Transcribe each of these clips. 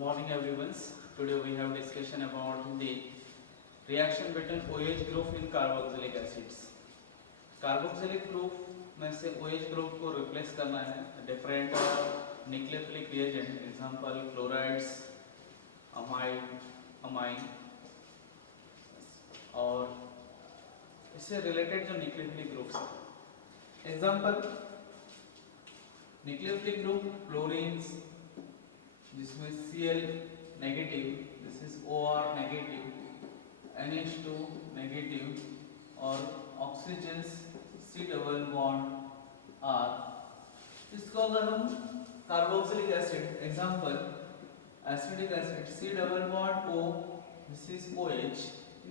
morning everyone. Today we have discussion about the reaction between OH group in carboxylic acids. Carboxylic group में से OH group को replace करना है different nucleophilic reagent, example chlorides, amine और इससे related जो nucleophilic groups हैं, example nucleophilic group chlorines जिसमें Cl negative, this is OR negative, NH2 negative और oxygen C double bond R। इसको अगर हम carboxylic acid, example acidic acid C double bond O, this is OH,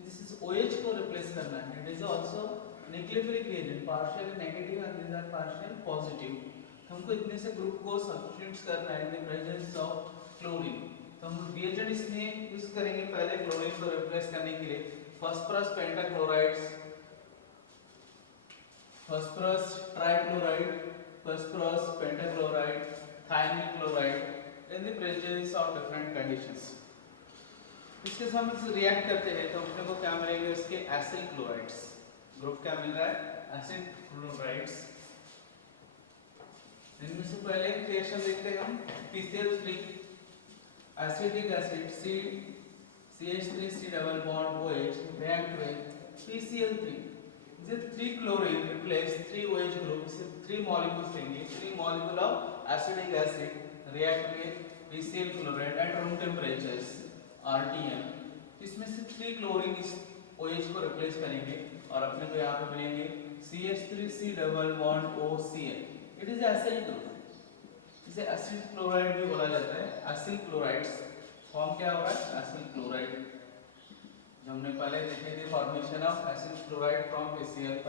this is OH को replace करना है। It is also nucleophilic reagent, partial negative and this are partial positive. हमको इतने से group को सब्स्टिट्यूट करना है in the presence of chlorine. तो हम रिएजेंट इसमें यूज करेंगे पहले क्लोरीन को रिप्लेस करने के लिए phosphorus pentachlorides, phosphorus trichloride, phosphorus pentachloride, thionyl chloride in the presence of different conditions. इसके साथ हम रिएक्ट करते हैं तो अपने को क्या मिलेगा, इसके एसिल क्लोराइड्स। ग्रुप क्या मिल रहा है, एसिल क्लोराइड्स। इनमें से पहले एक रिएक्शन देखते हैं हम, PCl3 acidic acid CH3C double bond OH react with PCl3। This 3 chlorine replace 3 OH group, इसे 3 molecules लेंगे, 3 molecule of acidic acid react with PCl chloride at room temperatures RTM। इसमें से 3 chlorine इस OH को replace करेंगे और अपने को यहाँ पे मिलेंगे CH3C double bond OCl। It is acyl group, इसे एसिड क्लोराइड भी बोला जाता है। एसिल क्लोराइड्स फॉर्म क्या हो रहा है, एसिल क्लोराइड। जो हमने पहले देखे थे formation of acyl chloride from PCl5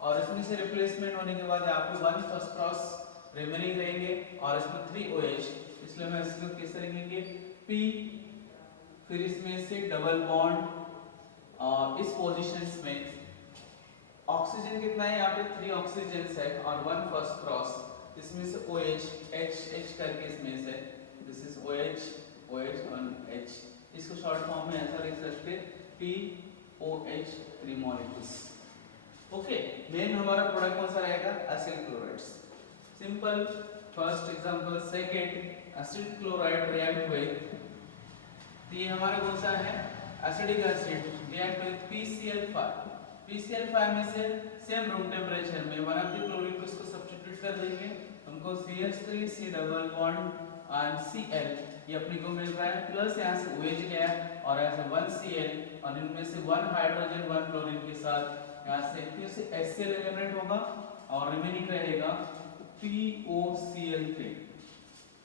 और इसमें से रिप्लेसमेंट होने के बाद यहाँ पे 1 फॉस्फोरस रिमेनिंग रहेंगे और इसमें 3 OH, इसलिए मैं इसको कैसे लिखेंगे P, फिर इसमें से डबल बॉन्ड इस पोजीशंस में ऑक्सीजन कितना है, यहाँ पे 3 ऑक्सीजन है और 1 फॉस्फोरस, इसमें से OH H करके इसमें से दिस इज OH और H। इसको शॉर्ट फॉर्म में ऐसा लिख सकते POH 3 मॉलिक्यूल्स। ओके, मेन हमारा प्रोडक्ट कौन सा रहेगा, acyl chlorides. Simple first example, second acid chloride react with, ये हमारा कौन सा है, acidic acid react with PCl5। PCl5 में से सेम रूम टेम्परेचर में वन ऑफ द क्लोरीन को इसको सब्स्टिट्यूट कर देंगे, हमको CH3C डबल बॉन्ड और Cl ये अपने को मिल रहा है, प्लस यहाँ से OH गया और यहाँ से 1 Cl और इनमें से 1 हाइड्रोजन 1 क्लोरीन के साथ यहाँ से फिर से HCl एलिमिनेट होगा और रिमेनिंग रहेगा POCl3,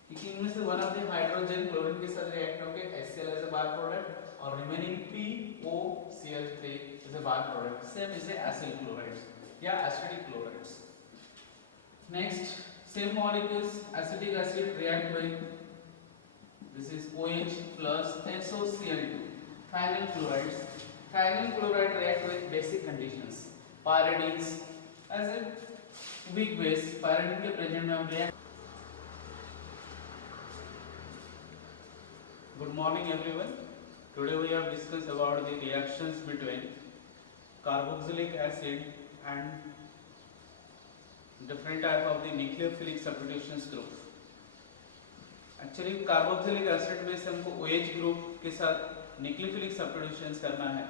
क्योंकि इनमें से one of the hydrogen chlorine के साथ रिएक्ट होकर HCl as a by product और remaining POCl3 is a byproduct. Same is a acyl chlorides या acidic chlorides. Next, same molecules acidic acid react with, this is OH plus SOCl2, thionyl chlorides. Thionyl chloride react with basic conditions. Pyridines as a weak base, pyridine के present में हम react. Good morning everyone. Today we have discussed about the reactions between carboxylic acid and different type of the nucleophilic substitutions group. Actually carboxylic acid में से हमको OH group के साथ nucleophilic substitutions करना है,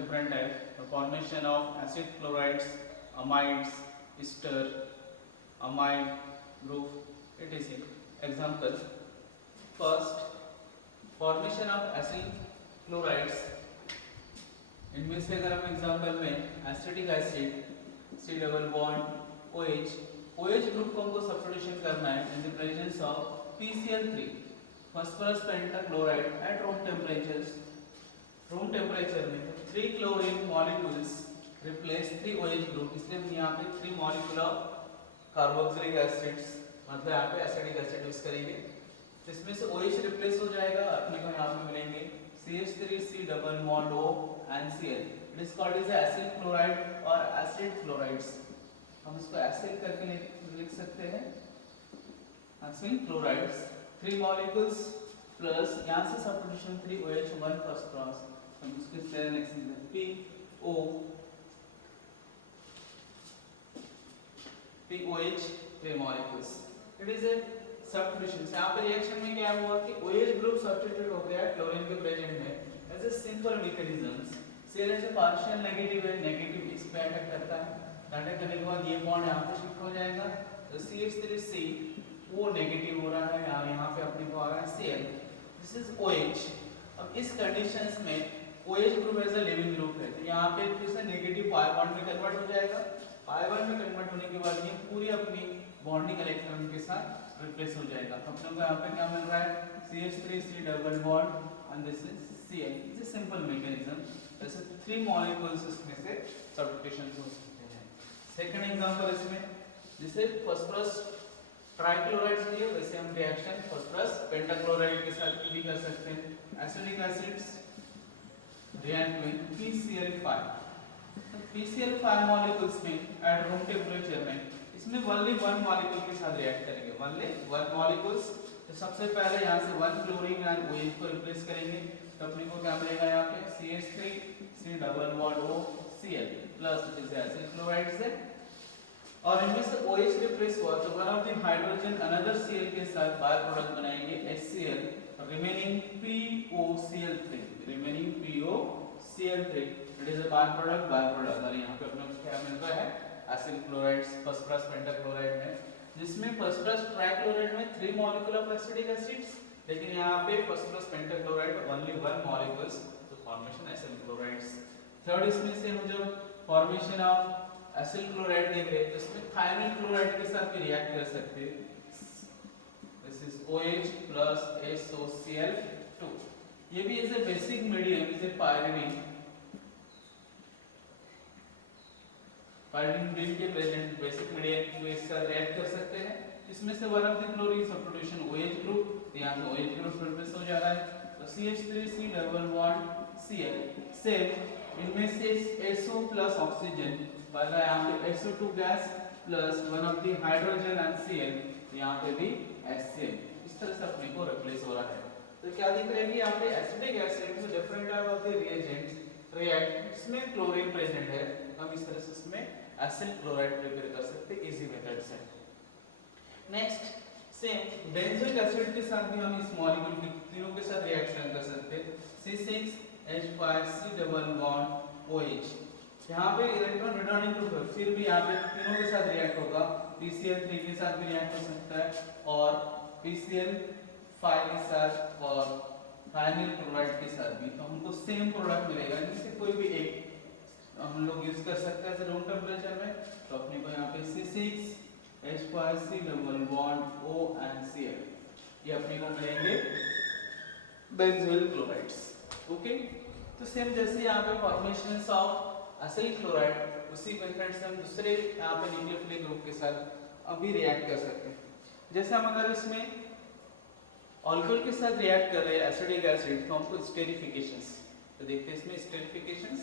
different type, formation of acid chlorides, amides, ester, amide group, etc. Example, first formation of acid chlorides, इनमें से अगर हम एग्जांपल में acidic acid C double bond OH group को हमको सब्स्टिट्यूशन करना है in the presence of PCl3 phosphorus pentachloride at room temperature में 3 chlorine molecules replace 3 OH group, इसलिए हम यहाँ पे 3 मॉलिक्यूल ऑफ कार्बोक्सिलिक एसिड्स मतलब यहाँ पे एसिडिक एसिड यूज करेंगे। इसमें से OH रिप्लेस हो जाएगा, अपने को यहाँ पे मिलेंगे CH3C double bond O and Cl. It is called as acyl chloride or acid chlorides. हम इसको एसिड करके लिख सकते हैं, acyl chlorides. 3 molecules प्लस यहाँ से सब्स्टिट्यूशन 3OH1 फर्स्ट क्रॉस, हम उसके stair next POH 3 molecules. It is a substitution. यहाँ पे रिएक्शन में क्या हुआ कि OH ग्रुप सब्स्टिट्यूट हो गया क्लोरीन के प्रेजेंट में एज ए सिंपल मैकेनिज्म। सेल ऐसे पार्शियल नेगेटिव है, नेगेटिव इस पे अटैक करता है, अटैक करने के बाद ये बॉन्ड यहाँ पे शिफ्ट हो जाएगा, तो CH3C वो नेगेटिव हो रहा है, यहाँ पे अपने को आ रहा है Cl, दिस इज OH। अब इस कंडीशंस में OH group as a leaving group है, तो यहाँ पे फिर से नेगेटिव पाई बॉन्ड में कन्वर्ट हो जाएगा, पाई बॉन्ड में कन्वर्ट होने के बाद ये पूरी अपनी बॉन्डिंग इलेक्ट्रॉन के साथ रिप्लेस हो जाएगा। अपने को यहाँ पे क्या मिल रहा है, CH3C double bond and this is Cl। It's a simple mechanism, जैसे 3 मॉलिक्यूल्स इसमें से सब्स्टिट्यूशन हो सकते हैं। सेकंड एग्जांपल इसमें जैसे फॉस्फोरस ट्राइक्लोराइड्स लिए वैसे हम रिएक्शन फॉस्फोरस पेंटाक्लोराइड के साथ भी कर सकते हैं। Acidic acids react with PCl5, तो PCl5 मॉलिक्यूल्स में एट रूम टेंपरेचर में इसमें ओनली 1 मॉलिक्यूल के साथ रिएक्ट करेंगे, ओनली 1 मॉलिक्यूल्स। तो सबसे पहले यहाँ से 1 क्लोरीन एंड OH को रिप्लेस करेंगे, तो अपने को क्या मिलेगा यहाँ पे CH3C double bond O Cl plus is acid chloride से, और इनमें से OH रिप्लेस हुआ तो one of the hydrogen another Cl के साथ बाय प्रोडक्ट बनाएंगे HCl, remaining POCl3, remaining POCl3, it is a by product और यहाँ पे अपने को क्या मिल रहा है एसिड क्लोराइड्स फॉस्फोरस पेंटाक्लोराइड में, जिसमें फॉस्फोरस ट्राइक्लोराइड में 3 मॉलिक्यूल ऑफ एसिडिक एसिड्स, लेकिन यहाँ पे फॉस्फोरस पेंटाक्लोराइड ओनली 1 मॉलिक्यूल्स, तो फॉर्मेशन एसिड क्लोराइड्स। थर्ड इसमें से हम जब फॉर्मेशन ऑफ एसिड क्लोराइड देख रहे हैं तो इसमें थायमिल क्लोराइड के साथ भी रिएक्ट कर सकते हैं, this is OH plus SOCl2, ये भी is a basic medium, is a pyrene ring के प्रेजेंट बेसिक मीडियम को इसका रिएक्ट कर सकते हैं। इसमें से one of the chlorine substitution OH group, यहाँ पे OH ग्रुप रिप्लेस हो जा रहा है, तो CH3C डबल बॉन्ड Cl से इनमें से SO प्लस ऑक्सीजन वाला यहाँ पे SO2 gas plus one of the hydrogen and Cl, यहाँ पे भी HCl, इस तरह से अपने को रिप्लेस हो रहा है। तो क्या दिख रहा है कि यहाँ पे एसिडिक एसिड में different type of the reagents react, इसमें क्लोरीन प्रेजेंट है, हम इस तरह से इसमें एसिड क्लोराइड प्रिपेयर कर सकते हैं इजी मेथड से। नेक्स्ट सेम बेंजोइक एसिड के साथ भी हम इस मॉलिक्यूल के तीनों के साथ रिएक्शन कर सकते हैं, C6H5C डबल बॉन्ड OH, यहाँ पे इलेक्ट्रॉन रिटर्निंग ग्रुप है, फिर भी यहाँ पे तीनों के साथ रिएक्ट होगा, PCl3 के साथ भी रिएक्ट हो सकता है और PCl5 के साथ और थायमिल क्लोराइड के साथ भी, तो हमको सेम प्रोडक्ट मिलेगा, इनमें से कोई भी एक हम लोग यूज कर सकते हैं रूम टेम्परेचर में। तो अपने को यहाँ पे C6H5C double bond O and Cl, ये अपने को मिलेंगे बेंजोइल क्लोराइड्स। ओके, तो सेम जैसे यहाँ पे फॉर्मेशन ऑफ एसिड क्लोराइड, उसी मेथड से हम दूसरे यहाँ पे न्यूक्लियोफिलिक ग्रुप के साथ अभी रिएक्ट कर सकते हैं। जैसे हम अगर इसमें अल्कोहल के साथ रिएक्ट कर रहे हैं एसिडिक एसिड, तो हमको स्टेरिफिकेशंस, तो देखते हैं इसमें स्टेरिफिकेशंस।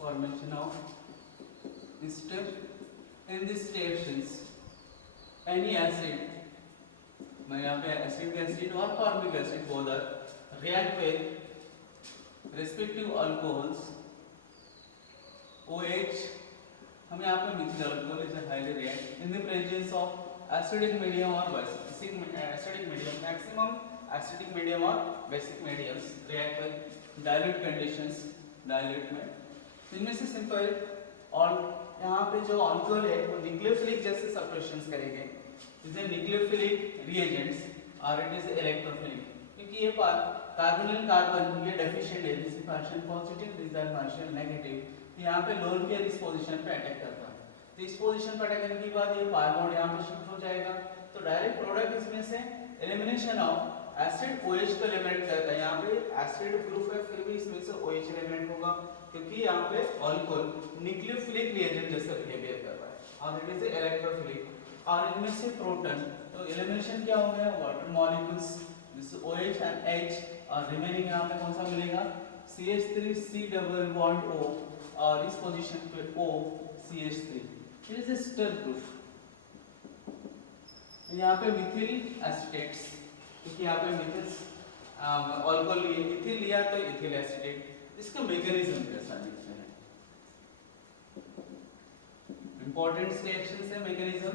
Formation of step in these reactions, any acid, मैं यहाँ पे एसिडिक एसिड और फॉर्मिक एसिड बोल रहा, react with respective alcohols OH, हम यहाँ पे Mithil alcohol is a highly react in the presence of acidic medium or basic acidic medium, maximum acidic medium or basic mediums react with dilute conditions, dilute में इनमें से simple और यहाँ पे जो अल्कोहल है वो न्यूक्लियोफिलिक जैसे सब्स्टिट्यूशंस करेंगे, जैसे न्यूक्लियोफिलिक रिएजेंट्स और इट इज इलेक्ट्रोफिलिक, क्योंकि ये कार्बोनिल कार्बन ये डेफिशिएंट है, जैसे partial positive this are partial negative, यहाँ पे लोअर पेयर इस पोजीशन पे अटैक करता है, तो इस पोजीशन पे अटैक करने के बाद ये पाई बॉन्ड यहाँ पे शिफ्ट हो जाएगा, तो डायरेक्ट प्रोडक्ट इसमें से एलिमिनेशन ऑफ एसिड OH को एलिमिनेट करता है, यहाँ पे एसिड ग्रुप है फिर भी इसमें से OH एलिमिनेट होगा, क्योंकि यहाँ पे अल्कोहल न्यूक्लियोफिलिक रिएजेंट जैसा बिहेवियर कर रहा है और इट इज इलेक्ट्रोफिलिक। और इनमें से प्रोटॉन, तो एलिमिनेशन क्या हो गया, water molecules this OH and H, और रिमेनिंग यहाँ पे कौन सा मिलेगा, CH3 C double bond O, और इस पोजीशन पे O CH3। It is a ester group. यहाँ पे मिथिल एसिटेट्स, क्योंकि यहाँ पे मिथिल अल्कोहल लिए, इथिल लिया तो इथिल एसिटेट। इसका मैकेनिज्म कैसा दिखता है, इंपॉर्टेंट रिएक्शन है मैकेनिज्म।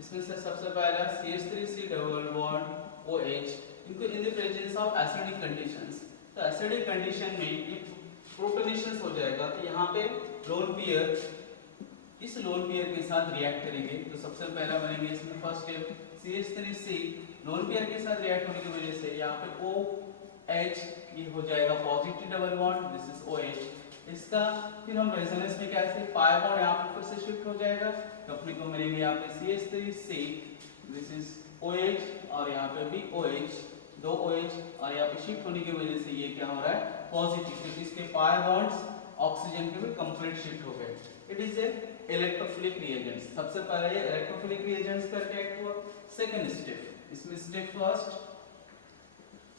इसमें से सबसे पहला CH3C डबल बॉन्ड OH, इनको इन the presence of acidic conditions, तो एसिडिक कंडीशन में ये प्रोटोनेशन हो जाएगा। तो यहाँ पे लोन पेयर इस लोन पेयर के साथ रिएक्ट करेंगे। तो सबसे पहला बनेंगे इसमें first step CH3C lone pair के साथ रिएक्ट होने की वजह से यहाँ पे OH ये हो जाएगा positive double bond, this is OH। इसका फिर हम रेजोनेंस में कैसे पाई बॉन्ड यहाँ पे फिर से शिफ्ट हो जाएगा, तो अपने को मिलेंगे यहाँ पे CH3C, दिस इज OH, और यहाँ पे भी OH, दो OH, और यहाँ पे शिफ्ट होने की वजह से ये क्या हो रहा है पॉजिटिव, क्योंकि इसके पाई बॉन्ड्स ऑक्सीजन के भी कंप्लीट शिफ्ट हो गए। It is A electrophilic reagents. सबसे पहले ये इलेक्ट्रोफिलिक रिएजेंट्स का रिएक्ट हुआ। सेकंड स्टेप, इसमें step first,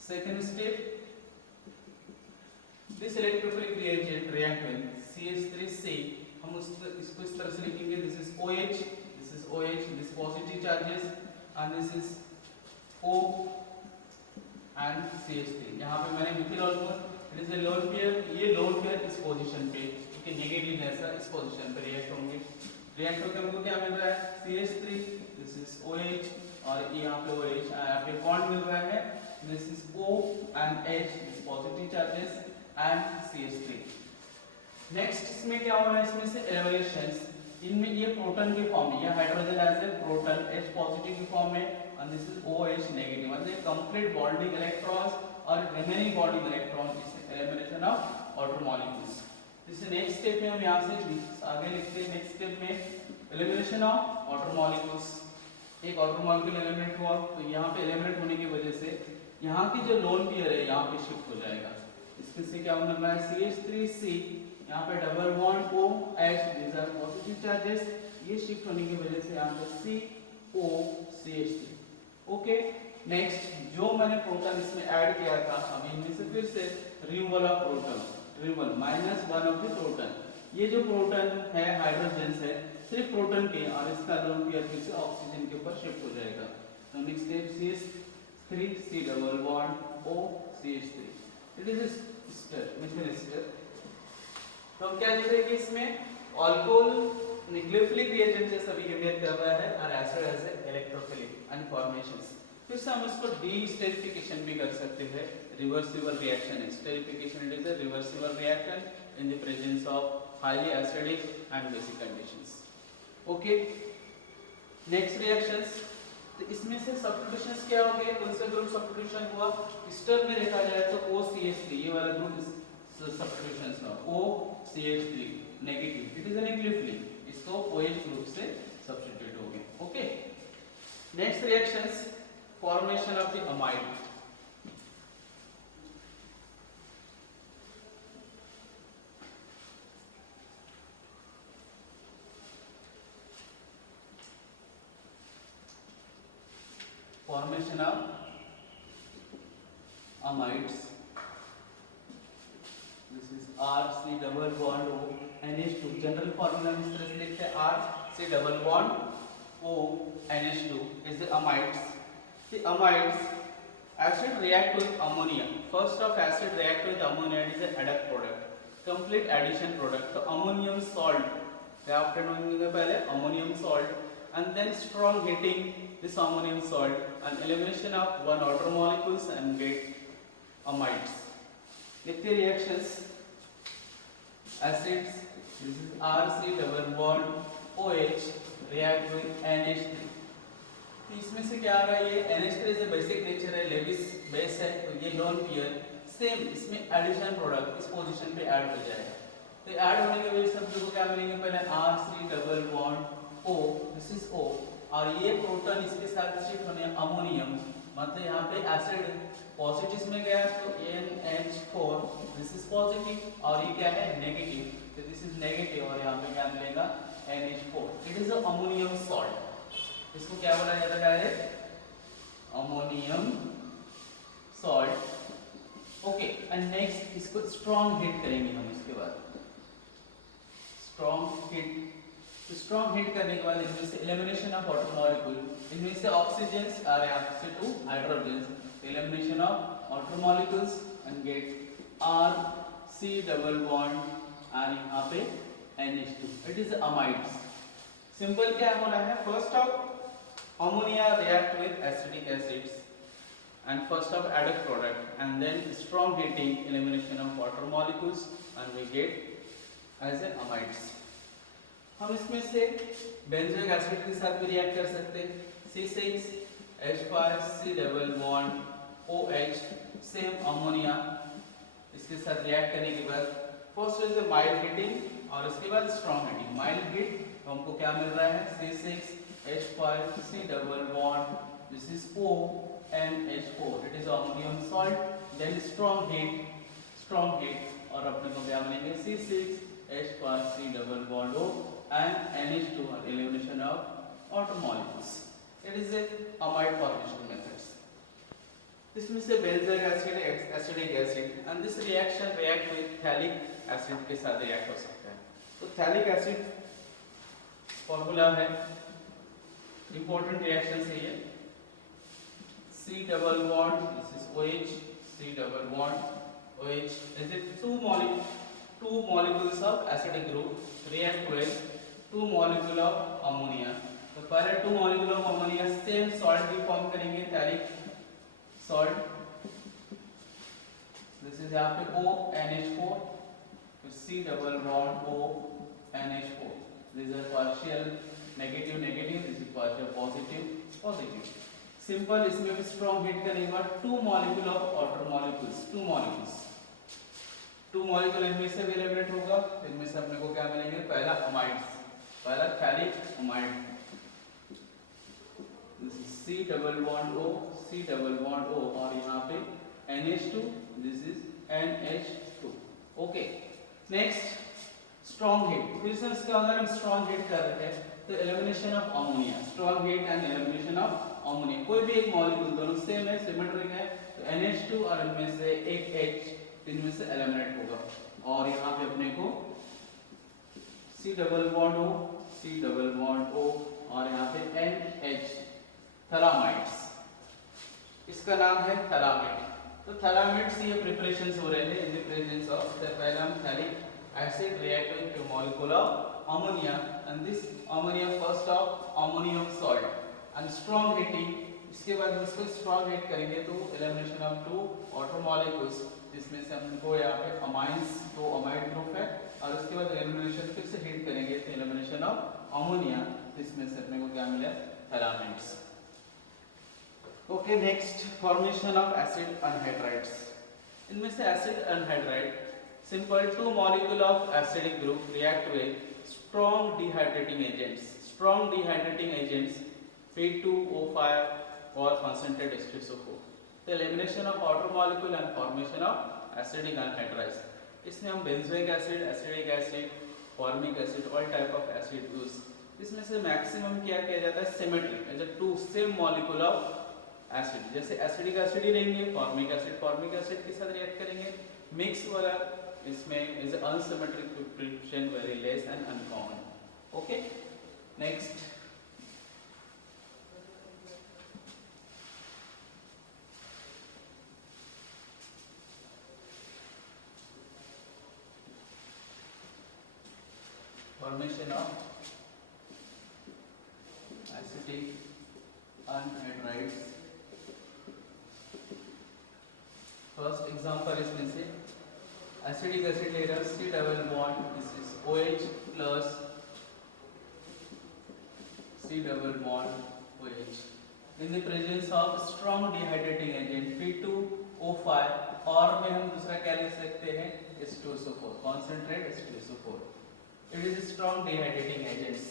second step, this electrophilic reagent react with CH3C, हम इसको इस तरह से लिखेंगे, this is OH, this is OH, this positive charges and this is O and CH3। यहाँ पे मैंने Mithil alcohol, it is A lone pair, ये लोन पेयर इस पोजीशन पे, क्योंकि नेगेटिव है इस पोजीशन पे रिएक्ट होंगे। रिएक्ट होकर हमको क्या मिल रहा है CH3, दिस इज OH, और यहाँ पे OH, यहाँ पे बॉन्ड मिल रहा है, this is O and H, this positive charges and CH3। Next इसमें क्या हो रहा है, इसमें से एलिमिनेशंस, इनमें ये प्रोटॉन के फॉर्म में, ये hydrogen as a proton H positive के फॉर्म में, and this is OH negative, मतलब कंप्लीट बॉन्डिंग इलेक्ट्रॉन्स और रिमेनिंग बॉन्डिंग इलेक्ट्रॉन, इस एलिमिनेशन ऑफ वाटर मॉलिक्यूल्स। इस नेक्स्ट स्टेप में हम यहाँ से आगे लिखते हैं, नेक्स्ट स्टेप में एलिमिनेशन ऑफ वाटर मॉलिक्यूल्स। एक वाटर मॉलिक्यूल एलिमिनेट हुआ, तो यहाँ पे एलिमिनेट होने की वजह से यहाँ की जो लोन पेयर है यहाँ पे शिफ्ट हो जाएगा। इसमें से क्या बन रहा है CH3C, यहाँ पे double bond OH, these are positive charges, ये शिफ्ट होने की वजह से यहाँ पे COCH3। ओके, नेक्स्ट जो मैंने प्रोटॉन इसमें ऐड किया था, अभी इनमें से फिर से removal of proton, removal -1 of the proton. ये जो प्रोटॉन है हाइड्रोजन है सिर्फ प्रोटॉन के, और इसका लोन पेयर फिर से ऑक्सीजन के ऊपर शिफ्ट हो जाएगा। तो next step CH3C double bond OCH3, it is ester, methyl ester. तो हम क्या लिख रहे हैं कि इसमें अल्कोहल न्यूक्लियोफिलिक रिएजेंट जैसा बिहेवियर कर रहा है, और acid as a electrophilic and formations. फिर से हम इसको डीस्टेरिफिकेशन भी कर सकते हैं, रिवर्सिबल रिएक्शन है। Esterification it is a reversible reaction in the presence of highly acidic and basic conditions. Okay, next reactions, तो इसमें से सब्स्टिट्यूशंस क्या हो गए, कौन सा ग्रुप सब्स्टिट्यूशन हुआ, स्टर में देखा जाए तो OCH3, ये वाला ग्रुप सब्स्टिट्यूशंस का OCH3 negative, it is a nucleophilic, इसको OH ग्रुप से सब्स्टिट्यूट हो गए। Okay, next reactions, formation of the amide. Formation of amides, this is RC double bond O NH2, general formula इस तरह से लिखते हैं RC double bond O NH2 is the amides. The amides acid react with ammonia. First of acid react with ammonia, it is an adduct product, complete addition product. तो ammonium salt reacted होने के पहले ammonium salt, and then strong heating this ammonium salt and elimination of one outer molecules and get amides. लिखते reactions, acids, this is RC double bond OH react with NH3। तो इसमें से क्या आ रहा है, ये NH3 से बेसिक नेचर है, लेविस बेस है, तो ये लोन पेयर सेम इसमें एडिशन प्रोडक्ट इस पोजीशन पे ऐड हो जाएगा। तो ऐड होने के वजह से हम लोग क्या मिलेंगे, पहले RC double bond O, this is O, और ये प्रोटॉन इसके साथ शिफ्ट होने अमोनियम, मतलब यहाँ पे एसिड पॉजिटिव में गया तो NH4 दिस इज पॉजिटिव और ये क्या है नेगेटिव, तो दिस इज नेगेटिव और यहाँ पे क्या मिलेगा NH4। It is ammonium salt, इसको क्या बोला जाता है direct ammonium salt. Okay and next इसको स्ट्रॉन्ग हीट करेंगे हम, इसके बाद स्ट्रॉन्ग हीट, तो स्ट्रॉन्ग हीट करने के बाद इनमें से एलिमिनेशन ऑफ वाटर मॉलिक्यूल, इनमें से ऑक्सीजन्स और यहाँ से 2 hydrogens, elimination of water molecules and get R C double bond और यहाँ पे NH2, it is amides. Simple क्या हो रहा है, first of ammonia react with acetic acids and first of add a product and then strong heating elimination of water molecules and we get as a amides। हम इसमें से benzoic acid के साथ भी रिएक्ट कर सकते हैं, C6H5 C double bond OH, same ammonia, इसके साथ रिएक्ट करने के बाद फर्स्ट इज माइल्ड हीटिंग और इसके बाद स्ट्रॉन्ग हीटिंग। माइल्ड हीट तो हमको क्या मिल रहा है C6H5 C double bond, this is ONH4, it is ammonium salt, then strong heat और अपने को क्या बनेंगे C6H5 C double bond O and NH2 or elimination of water molecules। It is a amide formation methods। इसमें से benzoic acid, acetic acid and this reaction react with phthalic acid के साथ react हो सकता है। तो phthalic acid फॉर्मूला है, important reaction है ये, C double bond, this is OH, C double bond, OH, is it two molecules of acidic group react with 2 molecule of ammonia। तो पहले 2 molecule of ammonia same salt भी form करेंगे, phthalic salt, this is यहाँ पे ONH4, तो C double bond ONH4, this is partial negative negative, this is partial positive positive। Simple इसमें भी strong heat करने के बाद 2 molecule of water molecules, 2 molecule इनमें से एलिमिनेट होगा, इनमें से अपने को क्या मिलेंगे, पहला अमाइड्स, पहला phthalic amide, this is C double bond O C double bond O और यहाँ पे NH2, this is NH2। Okay next strong heat, फिर से इसका अगर हम स्ट्रॉन्ग हीट कर रहे हैं तो elimination of ammonia, strong heat and elimination of ammonia, कोई भी एक मॉलिक्यूल दोनों सेम है, सिमेट्रिक है, तो NH2 और इनमें से एक H इनमें से एलिमिनेट होगा और यहाँ पे अपने को C double bond O C double bond O और यहाँ पे NH, थैलामाइड्स, इसका नाम है थैलामाइड। तो थैलामाइड्स ये प्रिपरेशंस हो रहे हैं इन द प्रेजेंस ऑफ द पहला phthalic acid react with a molecule of ammonia and this ammonia first of ammonium salt and strong heating, इसके बाद हम इसको स्ट्रॉन्ग हीट करेंगे तो एलिमिनेशन ऑफ 2 वाटर मॉलिक्यूल्स, जिसमें से हमको यहाँ पे अमाइंस, 2 अमाइड ग्रुप है और उसके बाद एलिमिनेशन फिर से हीट करेंगे तो एलिमिनेशन ऑफ अमोनिया, जिसमें से अपने को क्या मिला, phthalamides. Okay next formation of acid anhydrides, इनमें से acid anhydride simple 2 molecule of acidic group react with strong dehydrating agents P2O5 or concentrated H2SO4। The elimination of water molecule and formation of acidic anhydrides। इसमें हम benzoic acid, acidic acid, formic acid, all type of acid use, इसमें से maximum क्या किया जाता है, symmetric, as 2 same molecule of acid, जैसे acidic acid ही लेंगे, फॉर्मिक एसिड के साथ रिएक्ट करेंगे, मिक्स वाला इसमें is unsymmetric preparation, very less and uncommon. Okay next formation of acidic anhydrides। First example इसमें से एसिडिक एसिड ले रहा है, C double bond, this is OH plus C double bond OH in the presence of strong dehydrating agent P2O5 और में हम दूसरा क्या ले सकते हैं, H2SO4, concentrate H2SO4। It is strong dehydrating agents.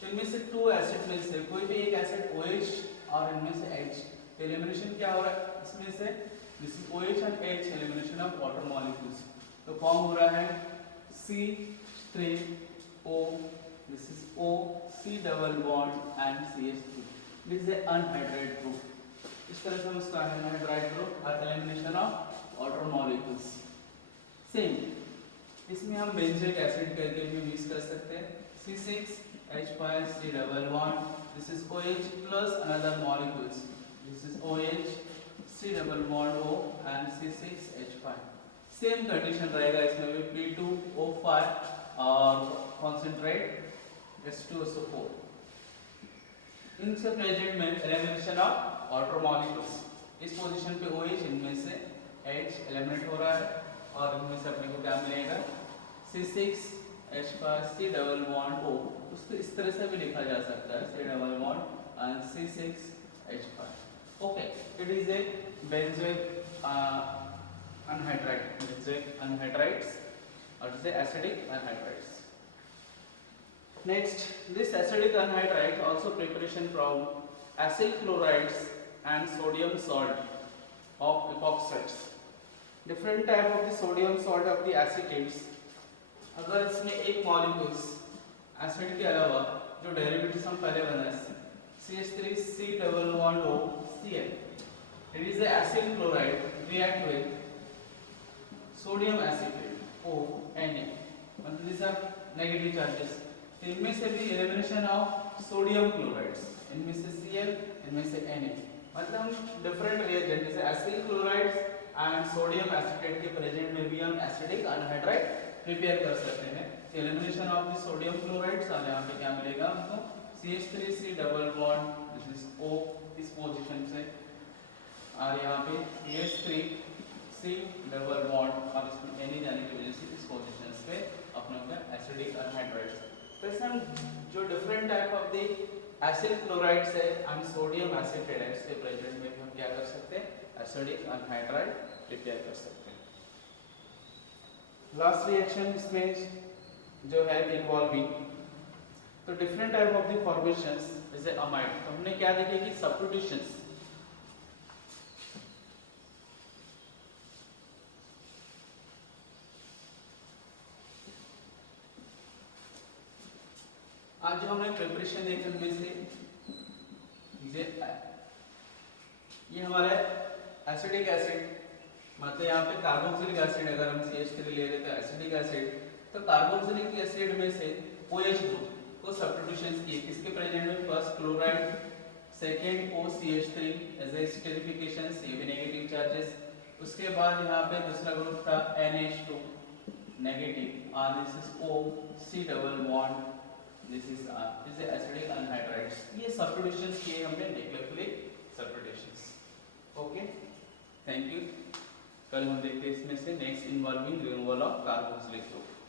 तो इनमें से 2 एसिड में से कोई भी एक एसिड OH और इनमें से H, तो एलिमिनेशन क्या हो रहा है, इसमें से this is OH and H elimination of water molecules. तो फॉर्म हो रहा है C3O, this is O, C double bond and CH3, this is anhydride group. इस तरह से हम उसका अनहाइड्राइड ग्रुप और elimination of water molecules. Same इसमें हम बेंजोइक एसिड करके भी यूज कर सकते हैं। C6H5 C double bond, this is OH plus another molecules, this is OH C double bond O and C6H5। Same condition रहेगा इसमें भी P2O5 और कॉन्सेंट्रेट H2SO4। इनसे प्रेजेंट में एलिमिनेशन ऑफ वाटर मॉलिक्यूल्स। इस पोजीशन पे OH, इनमें से H एलिमिनेट हो रहा है और इनमें से अपने को क्या मिलेगा C6H5 C double bond O। उसको इस तरह से भी लिखा जा सकता है C double bond and C6H5। Okay, it is A benzoic anhydride, benzoic anhydrides, or to say acidic anhydrides. Next, this acidic anhydride also preparation from acyl chlorides and sodium salt of epoxides. Different type of the sodium salt of the acetates. अगर इसमें एक molecules acid के अलावा जो derivatives हम पहले बनाए CH3 C double bond O Cl, it is the acyl chloride react with sodium acetate ONA, मतलब these are नेगेटिव चार्जेस। इनमें से भी एलिमिनेशन ऑफ सोडियम क्लोराइड्स, इनमें से Cl, इनमें से Na, मतलब हम डिफरेंट रिएजेंट जैसे acyl chlorides and sodium acetate के प्रेजेंट में भी हम एसिडिक अनहाइड्राइड प्रिपेयर कर सकते हैं। Elimination of the sodium chlorides और यहाँ पे क्या मिलेगा हमको CH3 C double bond, this is O इस पोजीशन से, और यहाँ पे CH3 C डबल बॉन्ड और इसमें Na जाने की वजह से इस पोजीशन पे अपने को एसिडिक अनहाइड्राइड्स। तो इसमें हम जो different type of the acyl chlorides है एंड सोडियम एसिटेट है, इसके प्रेजेंट में भी हम क्या कर सकते हैं एसिडिक अनहाइड्राइड प्रिपेयर कर सकते हैं। लास्ट रिएक्शन इसमें जो है इन्वॉल्विंग, तो different type of the formations जैसे अमाइड, तो हमने क्या देखे कि सब्स्टिट्यूशंस, आज जो हमने प्रिपरेशन देखे उनमें से ये हमारा एसिडिक एसिड, मतलब यहाँ पे कार्बोक्सिलिक एसिड, अगर हम CH3 ले रहे तो एसिडिक एसिड, तो कार्बोक्सिलिक एसिड में से OH ग्रुप को सब्स्टिट्यूशंस किए, किसके प्रेजेंट में first chloride, second OCH3 as a esterifications, ये भी नेगेटिव चार्जेस। उसके बाद यहाँ पे दूसरा ग्रुप था NH2 नेगेटिव, और this is O C double bond, this is acidic anhydrides। ये सब्स्टिट्यूशंस किए हमने nucleophilic substitutions. Okay, thank you. कल हम देखते हैं इसमें से next involving removal of carboxylic group.